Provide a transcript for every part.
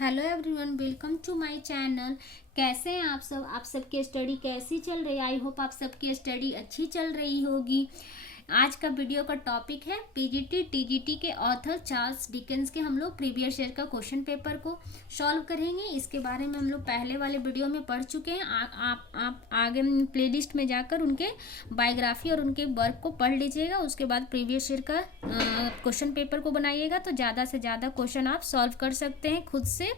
Hello everyone, welcome to my channel. कैसे हैं आप सब? आप सबकी स्टडी कैसी चल रही है? आई होप आप सबकी स्टडी अच्छी चल रही होगी। आज का वीडियो का टॉपिक है पीजीटी टीजीटी के ऑथर चार्ल्स डिकेंस के हम लोग प्रीवियस ईयर का क्वेश्चन पेपर को सॉल्व करेंगे। इसके बारे में हम लोग पहले वाले वीडियो में पढ़ चुके हैं। आप आगे प्लेलिस्ट में जाकर उनके बायोग्राफी और उनके वर्क को पढ़ लीजिएगा। उसके बाद प्रीवियस ईयर का क्वेश्चन पेपर को बनाइएगा तो ज़्यादा से ज़्यादा क्वेश्चन आप सॉल्व कर सकते हैं खुद से।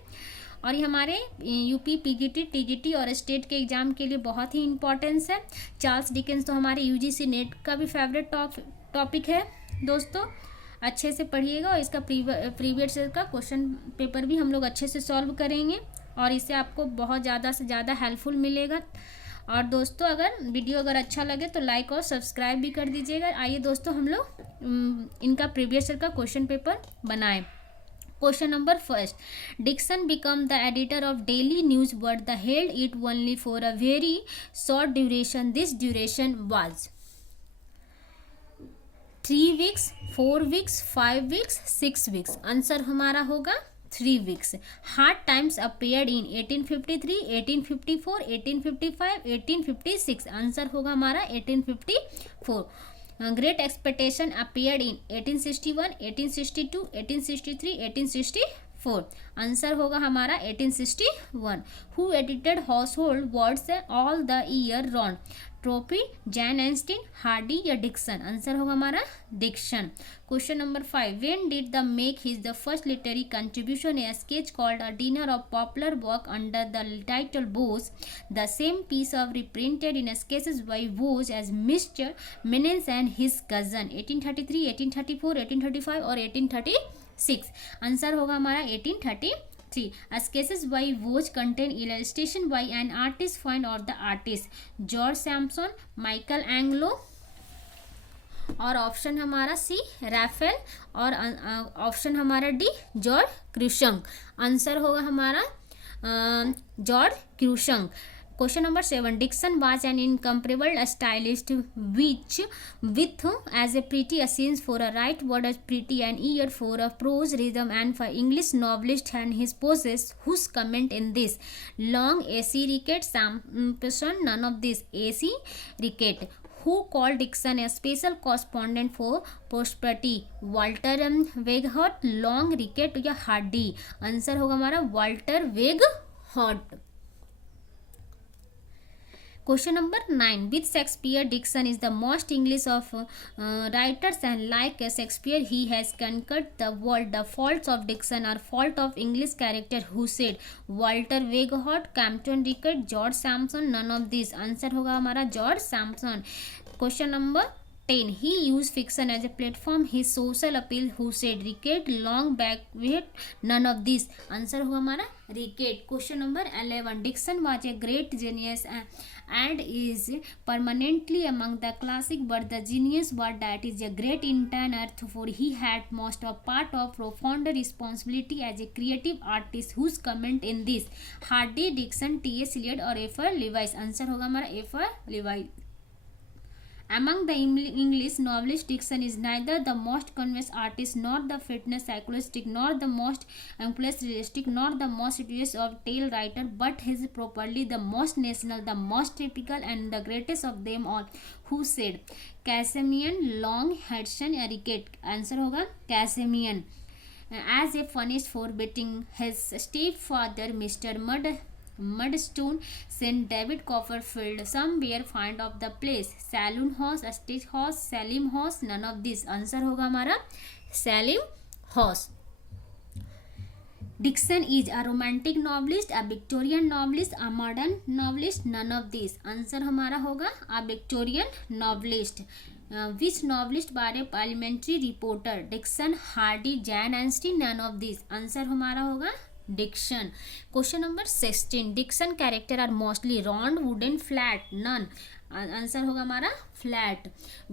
और ये हमारे यूपी पीजीटी टीजीटी और स्टेट के एग्जाम के लिए बहुत ही इंपॉर्टेंस है। चार्ल्स डिकेंस तो हमारे यूजीसी नेट का भी फेवरेट टॉपिक है दोस्तों। अच्छे से पढ़िएगा और इसका प्रीवियस ईयर का क्वेश्चन पेपर भी हम लोग अच्छे से सॉल्व करेंगे और इससे आपको बहुत ज़्यादा से ज़्यादा हेल्पफुल मिलेगा। और दोस्तों अगर वीडियो अच्छा लगे तो लाइक और सब्सक्राइब भी कर दीजिएगा। आइए दोस्तों हम लोग इनका प्रीवियस ईयर का क्वेश्चन पेपर बनाएं। Question number first. Dixon became the editor of Daily News but the held it only for a very short duration. This duration was 3 weeks, 4 weeks, 5 weeks, 6 weeks. Answer हमारा होगा 3 weeks. Hard Times appeared in 1853, 1854, 1855, 1856. Answer होगा हमारा 1854. Great Expectation appeared in 1861, 1862, 1863, 1864. Answer होगा हमारा 1861. Who edited Household Words all the year round? Trophy, जैन Einstein, Hardy या Dixon? Answer होगा हमारा Dixon. Question number 5. When did the make his the first literary contribution? A sketch called A Dinner of popular work under the title Bose. The same piece of reprinted in sketches by Bose as Mr. Minnes and his cousin. 1833, 1834, 1835 और 1836. Answer होगा हमारा 1833. Sketches by Bose contain illustration by an artist. Find out the artist. George Samson, Michael Anglo और option हमारा सी Raphael और option हमारा D George क्रूशंग. Answer होगा हमारा George क्रूशंग. Question number 7. Dixon was an incomparable stylist with as a pretty a sense for a right word as pretty an ear for a prose rhythm and for English novelist and his poses whose comment in this long AC Rickett Sampson none of this AC Rickett. Who called Dixon a special correspondent for Prosperity? Walter Weghorst, Long, Rickett या Hardy? Answer होगा हमारा Walter वेगहॉर्स्ट. Question number 9. With Shakespeare, Dixon is the most English of writers and like Shakespeare, he has conquered the world. The faults of Dixon are fault of English character. Who said? Walter Weghorst, Campton Rickett, George Sampson, none of these. Answer होगा हमारा George Sampson. Question number 10. He used fiction as a platform. His social appeal. Who said? Rickett, Long, Beckwith, none of these. Answer होगा हमारा Rickett. Question number 11. Dixon was a great genius and is permanently among the classic, but the genius was that is a great intern for he had most of part of profound responsibility as a creative artist. Whose comment in this? Hardy, Dixon, T.S. Eliot और F.R. Lewis. Answer होगा हमारा F.R. Lewis. Among the English novelists, Dixon is neither the most convinced artist, nor the fitness psychologist, nor the most amplest realistic, nor the most serious of tale writer, but he is properly the most national, the most typical, and the greatest of them all. Who said? Cassian, Long, Hudson, Rickett. Answer होगा Cassian. As a punish for beating his stepfather, Mr. Mudstone sent David Copperfield somewhere find of the place. Saloon House, Stage House, Salim House, none of this. Answer होगा हमारा Salim House. Dixon is a romantic novelist, a Victorian novelist, a modern novelist, none of these. Answer हमारा होगा a Victorian novelist. Which novelist were a parliamentary reporter? Dixon, Hardy, Jane Austen, none of these. Answer हमारा होगा Dixon. Question number 16. Dixon character are mostly round, wooden, flat, none. Answer होगा हमारा flat.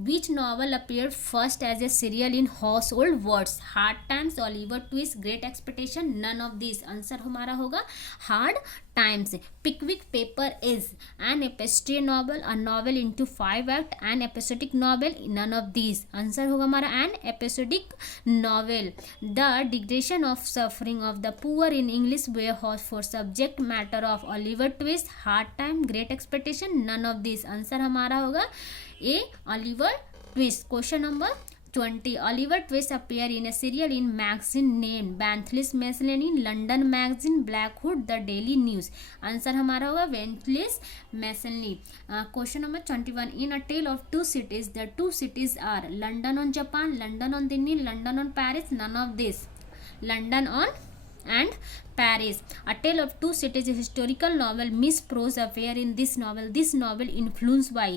Which novel appeared first as a serial in household words? Hard times, Oliver Twist, great expectation, none of this. Answer हमारा होगा hard times. Pickwick paper is an epistolary novel, a novel into 5 act, an episodic novel, none of this. Answer होगा हमारा an episodic novel. The degradation of suffering of the poor in English way has for subject matter of Oliver Twist, hard time, great expectation, none of this. Answer हमारा होगा a Oliver Twist. Question number 20. Oliver Twist appear in a serial in magazine named Bentley's Miscellany, London Magazine, Blackwood, The Daily News. Answer हमारा होगा Bentley's Miscellany. Question number 21. In A Tale of Two Cities, the two cities are London on Japan, London on Delhi, London on Paris, none of this. London on and Paris. A Tale of Two Cities is a historical novel. Miss Prose appear in this novel. This novel influenced by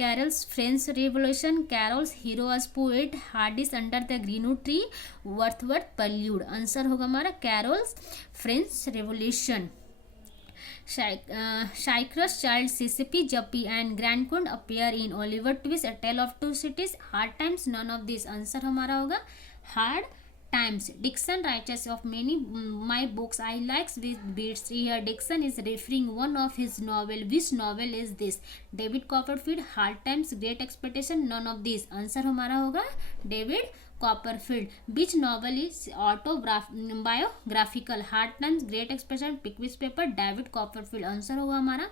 Carol's French Revolution, Carol's hero as poet, Hardy's Under the Greenwood Tree, Wordsworth Prelude. Answer होगा हमारा Carol's French Revolution. Cyprus Child, Sissipi, Juppie and Grandkund appear in Oliver Twist, A Tale of Two Cities. Hard Times, none of this. Answer हमारा होगा Hard Times. Dixon writes of many my books I likes with beats. Here Dixon is referring one of his novel. Which novel is this? David Copperfield, Hard Times, Great Expectation, none of these. Answer हमारा होगा David Copperfield. Which novel is biographical? Hard Times, Great Expectation, Pickwick Paper, David Copperfield. Answer होगा हमारा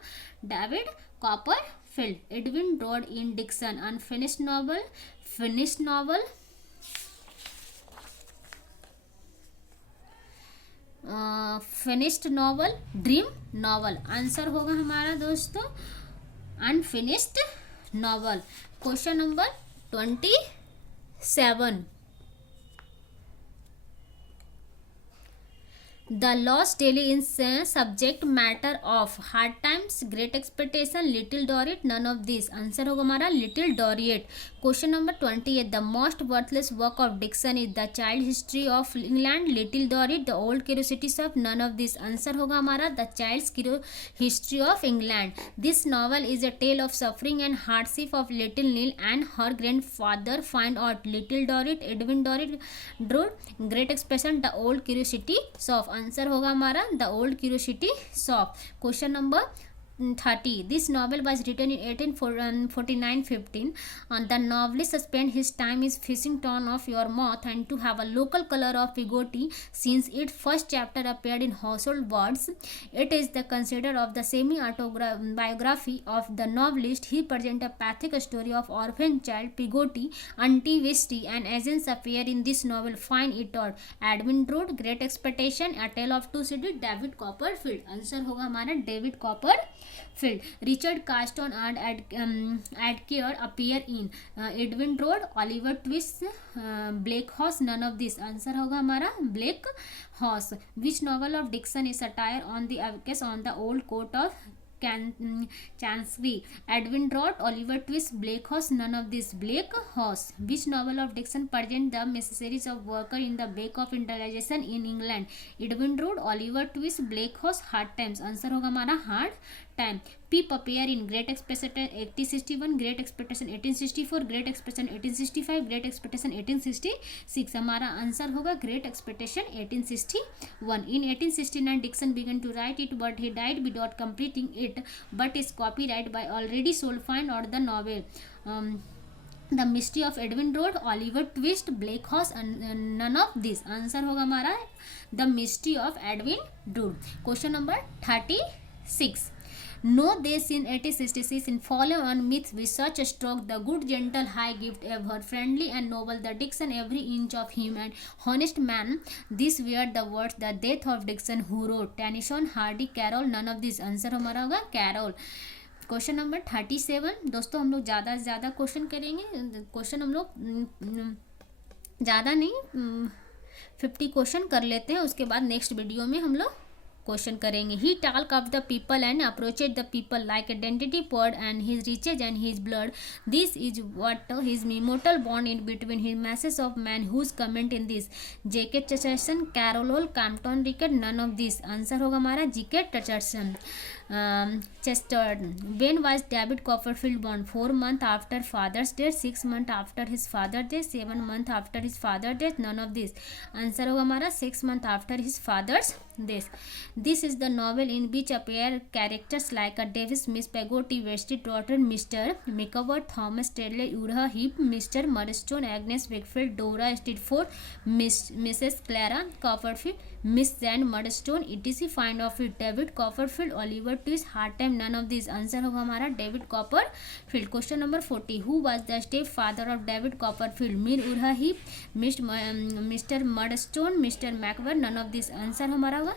David Copperfield. Edwin Drood in Dixon, unfinished novel, finished novel, finished novel, dream novel. Answer होगा हमारा दोस्तों unfinished novel. Question number 27. The Lost Daily in subject matter of Hard Times, Great Expectation, Little Dorrit, none of these. Answer होगा हमारा Little Dorrit. Question number 28. The most worthless work of Dickens is The Child History of England, Little Dorrit, The Old Curiosities of, none of these. Answer होगा हमारा The Child's History of England. This novel is a tale of suffering and hardship of little Nell and her grandfather. Find out Little Dorrit, Edwin Drood, Great Expectation, The Old Curiosities of. Answer होगा हमारा the old curiosity shop. Question number 30. This novel was written in 1849-15. The novelist spent his time in fishing town of Yarmouth and to have a local color of Pigoti since its first chapter appeared in Household Words. It is the considered of the semi-autobiography of the novelist. He presents a pathetic story of orphan child Pigoti, Auntie Westy and agents appear in this novel. Find it out. Edwin Drood, Great Expectation, A Tale of Two Cities, David Copperfield. Answer होगा हमारा David Copperfield. Richard Carston and Adkir appear in Edwin Drood, Oliver Twist, Black Horse, none of this. Answer होगा हमारा Black Horse. Which novel of Dickens is satire on the abacus on the old court of Chancery? Edwin Drood, Oliver Twist, Black Horse, none of this. Black Horse. Which novel of Dickens present the necessaries of worker in the back of industrialization in England? Edwin Drood, Oliver Twist, Black Horse, Hard Times. Answer होगा हमारा Hard Time. Pip appear in Great Expectation 1861, Great Expectation 1864, Great Expectation 1865, Great Expectation 1866. हमारा answer होगा Great Expectation 1861. In 1869 Dickens began to write it but he died without completing it, but is copyright by already sold. Find out the novel. The Mystery of Edwin Drood, Oliver Twist, Black Horse, and none of this. Answer होगा हमारा The Mystery of Edwin Drood. Question number 36. No days in 1866 in follow on myths with such a stroke, the good, gentle, high gift ever, friendly and noble, the Dickens every inch of him and honest man. These were the words, the death of Dickens, who wrote Tennyson, Hardy, Carroll, none of this. Answer हमारा होगा Carroll. Question number 37. दोस्तों हम लोग ज़्यादा से ज़्यादा question करेंगे. Question हम लोग ज़्यादा नहीं 50 क्वेश्चन कर लेते हैं, उसके बाद नेक्स्ट वीडियो में हम लोग क्वेश्चन करेंगे। He talk of the people and approached the people like identity proud and his riches and his blood, this is what his immortal bond in between his masses of man whose comment in this, J.K. Chesterton, Carol Campton Rickett, none of this। Answer होगा हमारा J.K. Chesterton। Chesterton। When was David Copperfield born? 4 months after father's death, 6 months after his father's death, 7 months after his father's death, none of this। Answer होगा हमारा 6 months after his father's death। This is the novel in which appear characters like a Davis, Miss Peggotty, Wesley Troughton, Mr. Micawber, Thomas Stanley, Uriah Heep, Mr. Murdstone, Agnes Wakefield, Dora Stitford, Mrs. Clara Copperfield, Miss Jane Murdstone, etc. Find of it, David Copperfield, Oliver Twist, Hard Time, none of these। Answer होगा हमारा David Copperfield. Question number 40, who was the step father of David Copperfield? Mere Uriah Heep, Mr Murdstone, Mr Micawber, none of this. Answer हमारा होगा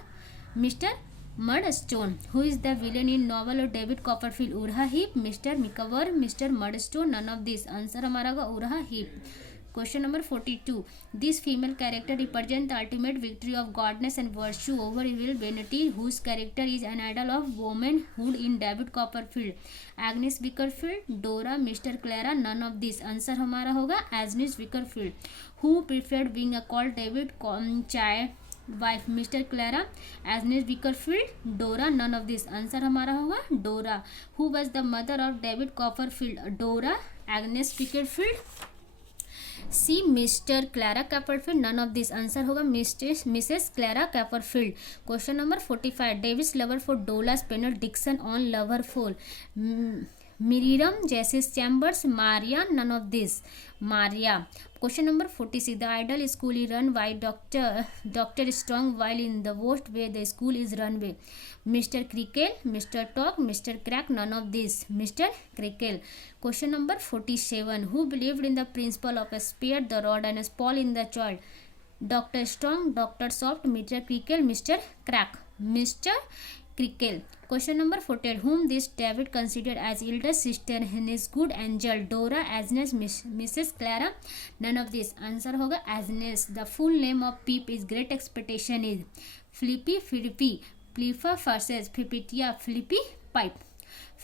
Mr Murdstone. Who is the villain in novel of David Copperfield? Uriah Heep, Mr Micawber, Mr Murdstone, none of this. Answer हमारा होगा Uriah Heep. Question number 42. This female character represents the ultimate victory of goodness and virtue over evil vanity, whose character is an idol of womanhood in David Copperfield. Agnes Wickerfield, Dora, Mr. Clara, none of this। Answer हमारा होगा Agnes Wickerfield। Who preferred being called David child wife? Mr. Clara, Agnes Wickerfield, Dora, none of this। Answer हमारा होगा Dora। Who was the mother of David Copperfield? Dora, Agnes Wickerfield, C Mr Clara Copperfield, none of this. Answer होगा Mrs Clara Copperfield. Question number 45, David's lover for Dora Spenlow Dickens own lover for? Miriam, Jessie Chambers, Maria, none of this. Maria. Question number 46, the ideal school is run by doctor Strong while in the worst way the school is run way? Mr Creakle, Mr Tock, Mr Crack, none of this. Mr Creakle. Question number 47, who believed in the principle of spare the rod and spoil in the child? Doctor Strong, doctor soft, Mr Creakle, Mr Crack. Mr Creakle. Question number 48, whom this David considered as elder sister and his good angel? Dora, Agnes, Mrs. Clara, none of this। Answer होगा Agnes। The full name of Peep is Great Expectation is Flippy, Philippi, Plifa, Farses, Pipitia, Flippy, Pipe,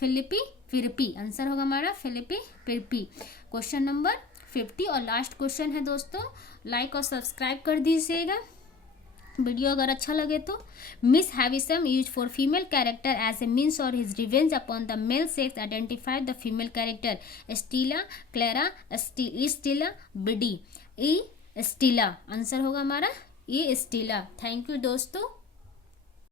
Philippi, Philippi। Answer होगा हमारा Philippi, Philippi। Question number 50 और last question है दोस्तों। Like और subscribe कर दीजिएगा video अगर अच्छा लगे तो। Miss Havisham use for female character as a means और his revenge upon the male sex, identify the female character? Estella, Clara, Estella, Biddy. E Estella. Answer होगा हमारा ई स्टीला। थैंक यू दोस्तों।